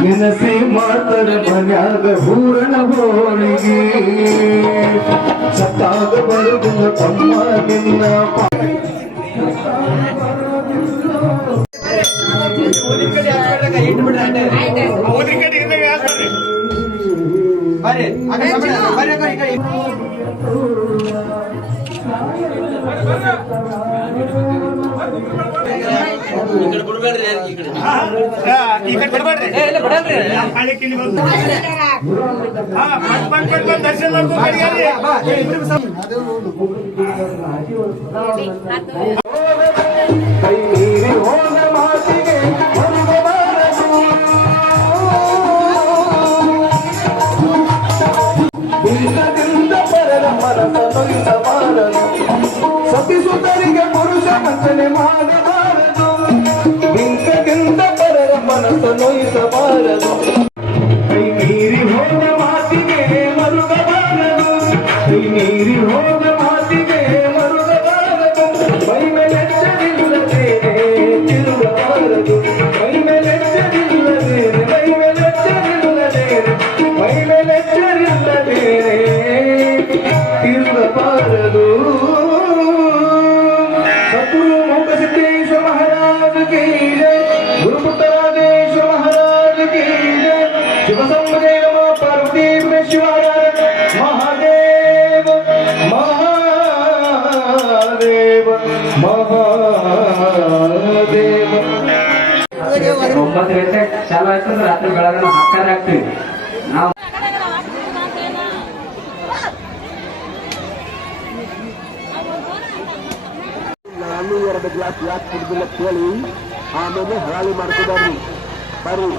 ನೆನಸಿ ಮಾತರ ಮನ್ಯಾಗ ಹೂರಣ ಹೋಳಿಗೆ ಸತ್ತಾಗ ಬರುದಿಲ್ಲ ತಮ್ಮ ನಿನ್ನ ಸತಿಸುತ್ತರಿಗೆ ಪುರುಷ ವಂಚನೆ ಮಾಡಬಾರದು ಬಿಂಕದಿಂದ ಪರರ ಮನಸ್ಸು ನೋಯಿಸಬಾರದು ಕೈ ಮೀರಿ ಹೋದ ಮಾತಿಗೆ ಮರುಗಬಾರದು ಕೈ ಮೀರಿ ಹೋದ ಮಾತಿಗೆ ಮರುಗಬಾರದು ಮೈ ಮೇಲೆಚ್ಚರಿಲ್ಲದೆ ತಿರುಗಬಾರದು ಮೈ ಮೇಲೆಚ್ಚರಿಲ್ಲದೆ ಮೈ ಮೇಲೆಚ್ಚರಿಲ್ಲದೆ ಮೈ ಮೇಲೆಚ್ಚರಿಲ್ಲದೆ ತಿರುಗಬಾರದು शिव संदेव पार्वती शिवाय महादेव महादेव महादेव 9 ಗಂಟೆ ಚಾಲು ಆಯ್ತು ಅಂದ್ರೆ ರಾತ್ರಿ ಬೆಳಗ್ಗೆ ನಾವು ಹಾಕ್ತಾರೆ ಆಗ್ತೀವಿ ನಾವು ನಾನು 2 ಗ್ಲಾಸ್ ಯಾಕೆ ಕುಡಿದಿಲ್ಲ ಕೇಳಿ ಆಮೇಲೆ ಹರಾಳಿ ಮಾಡ್ತಿದ್ದಾರೆ ಬರ್ರಿ